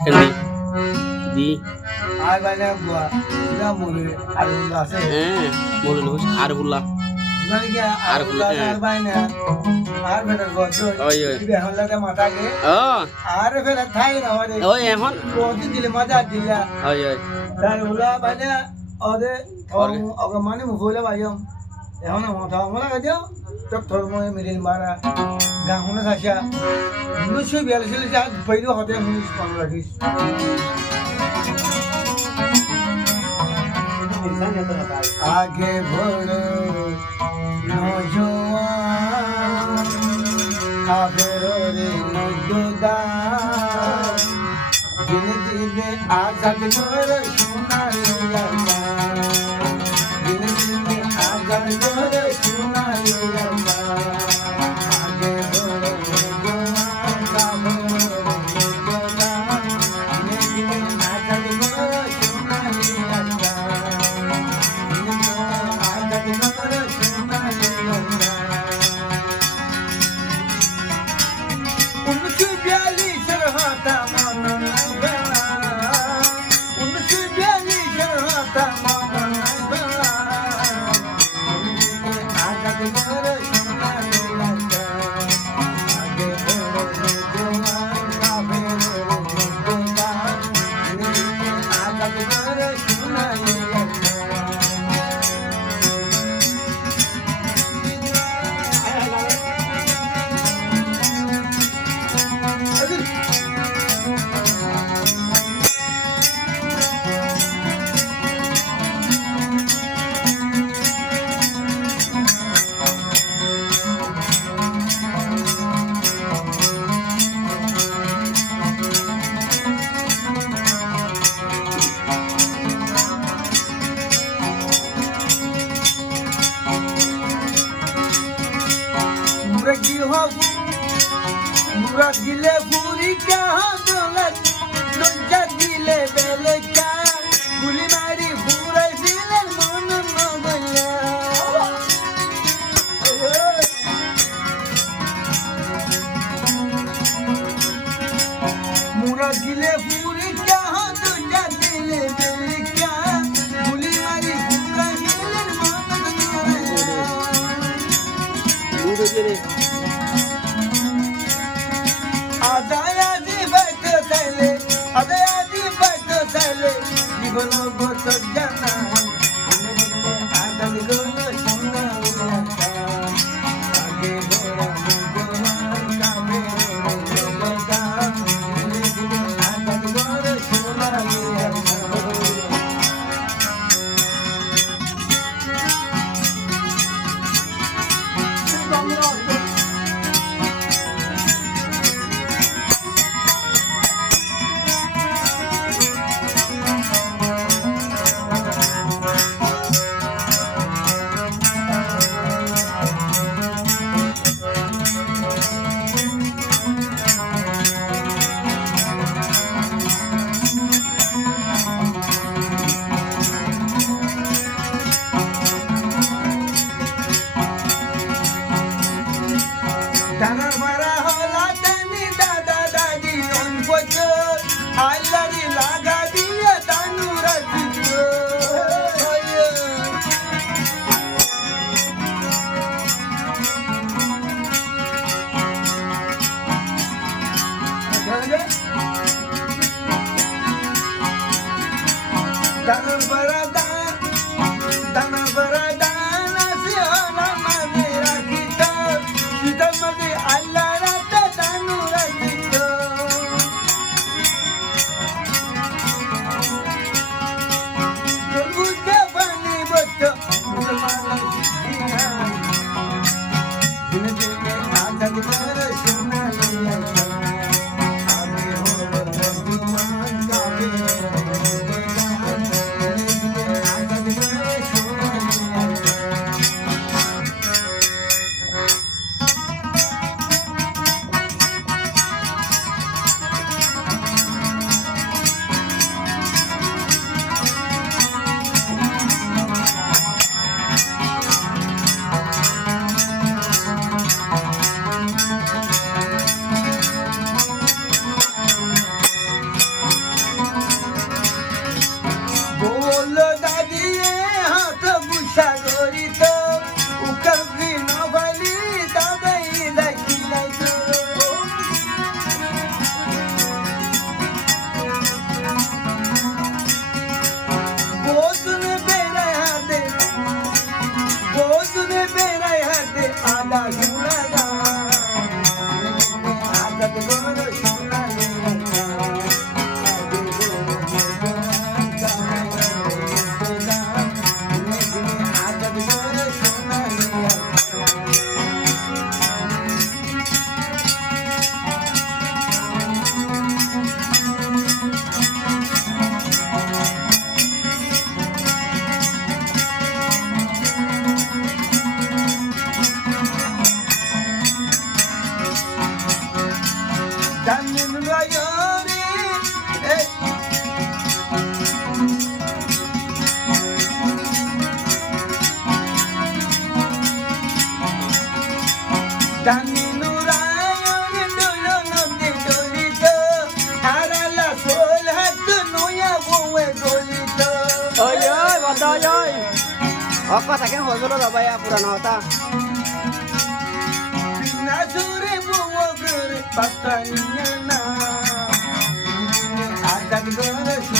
কেন দি আর বাইনা গুয়া ইলা মুলে আর উল্লা আছে হ্যাঁ বলে নেব আর বুল্লা মানে কি আর উল্লা আর বাইনা আর বেটার গদ ওই ওই ইবে হল্লাতে মাথা গে ও আর ফেরা থাই না ওরে ওই এখন কোদি দিলে মজা দিলা ওই ওই তার উল্লা বাইনা ওরে ধর্ম ওকে মানে মুফুলে বাইম এখন মাথা আমলা গাজা তো ধর্ম মিলিল মারা গাহুনে খাসা 1942 যা পয়লো হতে 1915 आगे बढ़ो नौजवान काफिरों रे नौजवान दिन दिन आजाद नूर सुनाई लगा दिन दिन आजाद नूर सुनाई लगा आगे बढ़ो नौजवान काफिरों रे नौजवान दिन दिन आजाद नूर सुनाई लगा Mura dile buri ka dolat Donja dile bele ka Guli mari burai dile mon mogala Mura dile buri ka donja dile bele ka Guli mari burai dile mon mogala Adayadi baito sale, Nibono goto jana, Adali gono shona ulaka, Age bora mugoman kame ulaka, Adali gono shona ulaka. Dana bara hola tani dada dadi on pocho allari laga diye tanu rajito Dana bara dana si hola madera kita kita madi Allah rata tanu rajito কথা কেন হজল ভাই পুরানো হতা নাজুরে বুমগরে পাতানিয়া না আজাদ গরে